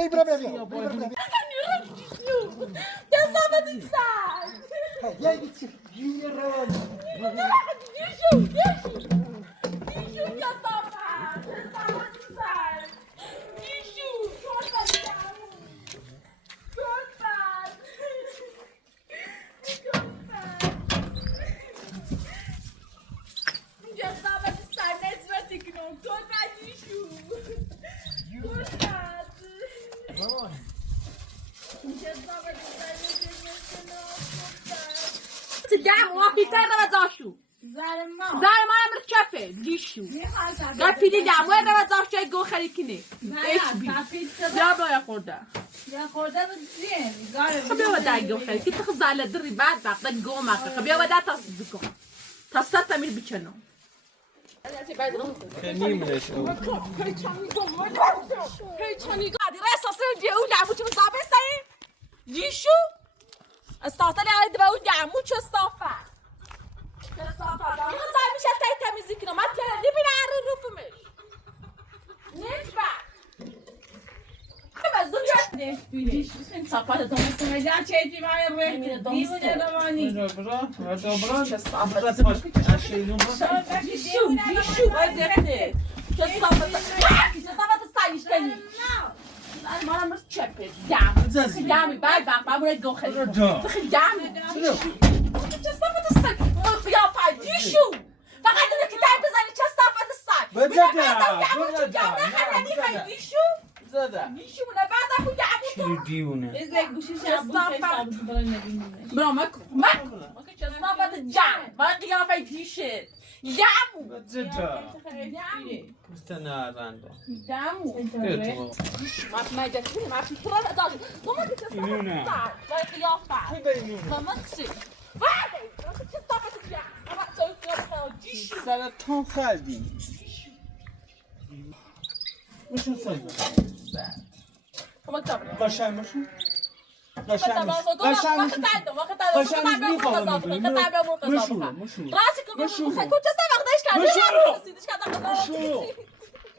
دای برا برا بیا کثافت سر یا چی جوی روانی دیشو کثافت سر دیشو زار ما امر كفي ديشو قفيدي دعم وين ما ضاف شيء جو خليكني ايش بي يا با يا خورده زين خبي ودا جو خليك تخز على دري بعد بعد جو ما خبي ودا تصدقوا تصدق مير بيچنو نیم نشو هيچاني قاعد راسه صير دي اول عمو تصابه سي ديشو استاطل على دبا ودعمو چه صافه يلا صاحبي مش هتاي تميزي كده ما تكلم ليه بنعرف الرفمش نشبع بس دول دیش بسیم صافات دوست می‌دان چه چی مایه روی دیوونه روانی. برا چه صافت دیشو باید دهنه چه صافت استایش کنی ما هم مرد چپه دمی باید بابا گو خیلی دمی چه صافت استایش قیافه دیشو فقط اون کتاب بزنی چه صافت استایش دیشو زده دیشو بعد اخو دعمو چی دیونه از یک گوشی شب بود برای نبینیم. برا مکو چه صافت جم ما قیافه دیشه دمو زده مستنه رنده دمو ما في ماجد كذا ما في ترى لا ما في تصفى ما قيافة ما تصير بعد تصفى ترجع ما تسوي ديش سرطان خردیم بشون سازم ما تابع قشنگ باشون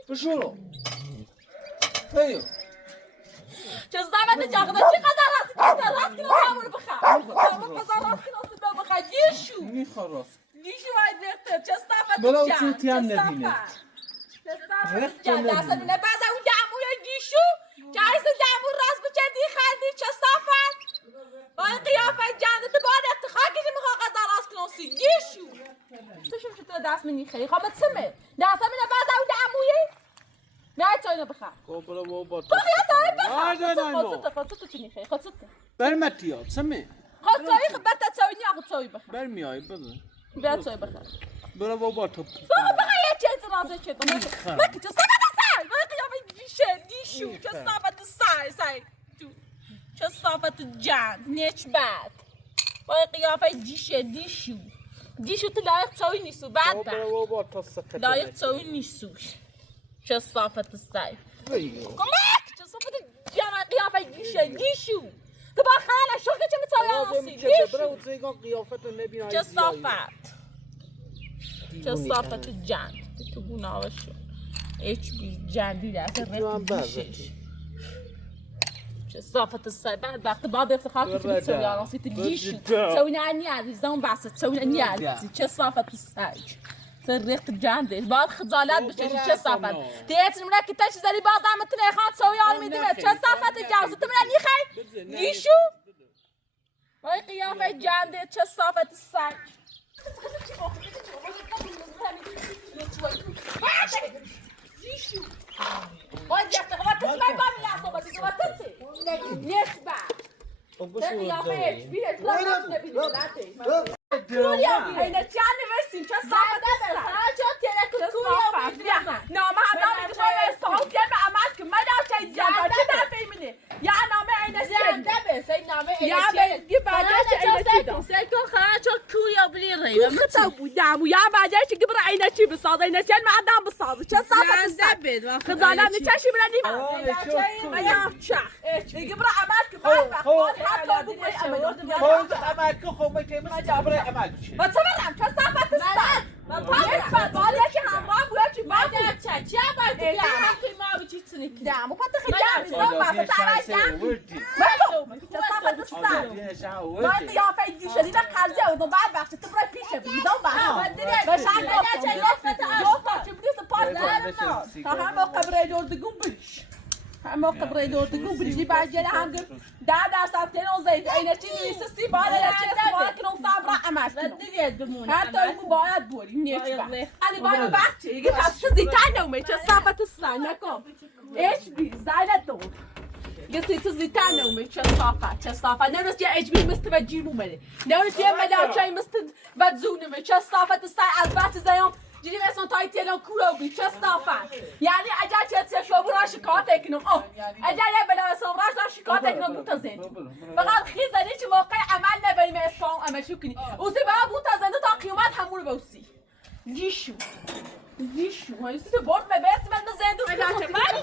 بشورو جزدامت جاغده چقدر راست کنم همون بخواه راست کنم بخواه دیشو میخواه راست دیشو باید دکتر چه صافت بلا اوچوتی هم نبینه دست بینه بعد اون دعموی دیشو جایز دعمو راست بچه دی خندی چه صافت باید قیافه جانده باید افتخار کشی میخواه قدر راست کنم سی دیشو تو شم شده دست منی خیلی خواه بتسمه دست بینه بعد اون دعموی میای تاینو بخواه بابا بابا تو خیلی تاین بخواه خود تو چی خیلی خود برمتیاد سمه خود تایی خب بتا تایی نیا خود تایی بخواه برمیای بده بیا تایی بخواه برو بابا تو صبح بخواه یه چیز رازه چه کنم مکی چه صافت سای باید قیافه دیشو چه صافت سای چه صافت جان نیچ بد باید قیافه دیشو تو لایق تایی نیستو بعد بابا تو سکت لایق تایی نیستوش چه صافت سای کمک چه صافت جان قیافه دیشو تو با خاله شوخی چه میتایی دیشو چه صافت چه صافت جان تو گناهشو اچ بی جندی دست رفت چه صافت الساي بعد بعض افتخار كنت بتسوي على راسي تجيشو تسويني عني عزيزون بس تسويني عني عزيزي چه صافت الساي سرقت جاندش بعد خجالات بشش چه صافت تيت من كتاش زري بعض عم تلاقي خان تسوي على ميدمه چه صافت الجوز تمني خي جيشو وای قیافه جنده چه صافت الساي باید یه تقویت تسمای با میلاد صحبتی صحبت تسی نیست با قیافه بیره تو راست نبیده نتی کوریا اینه چند نوستیم چه صافت الساي چه تیره کوریا نامه هم نامه که باید صحبت کرد به عمل که من دار چه زیاد چه دفعه میده یا نامه اینه زیاده بس این نامه اینه چیه یا بعد اینه چی دار سیکو خواهد چه کوریا بلی ری خطا بودم و یا بعد چه گبر اینه چی بسازه اینه چی من آدم بسازه چه صافت الساي خدانا نتشی من نیم یا چه گبر عمل که باید حتی بوی عمل که خوب میکنیم جبر عمل چی با چه برم چه صافت الساي باید که همراه بوید چی باید چه باید که ما بچی تنیک دام و پات خیلی زن بس قشنگ گفتم چه بودی سپاس تا هم موقع برای دوردگون بریش هم موقع برای دوردگون بریش دی برگره هم گفت 10% تنو زید اینه چی نیست سی بالا یا چی سوال کنم صبر امش دیگه دمون حتی اون باید بریم نیست با علی باید بس چه یه کسی زیتن نمیشه چه صافت سن نکن اچ بی زایت دو یه سی زیتن نمیشه چه صافت نمیشه اچ بی مثل و جیمو مله نمیشه ملاچای مثل و زونه چه صافت سن از بس زیام جدی مثلا تایتی الان کورو بی چه صافت یعنی اگر چه شو برا شکایت کنم اگر یه بلا سمراش شکایت کنم بوتا زن فقط خیزنی چه موقع عمل نبریم اسپام عمل شو کنی اوسی بقى بوتا زنده تا قیامت همون بوسی گیشو هایی سی تو برد مبست من زندو من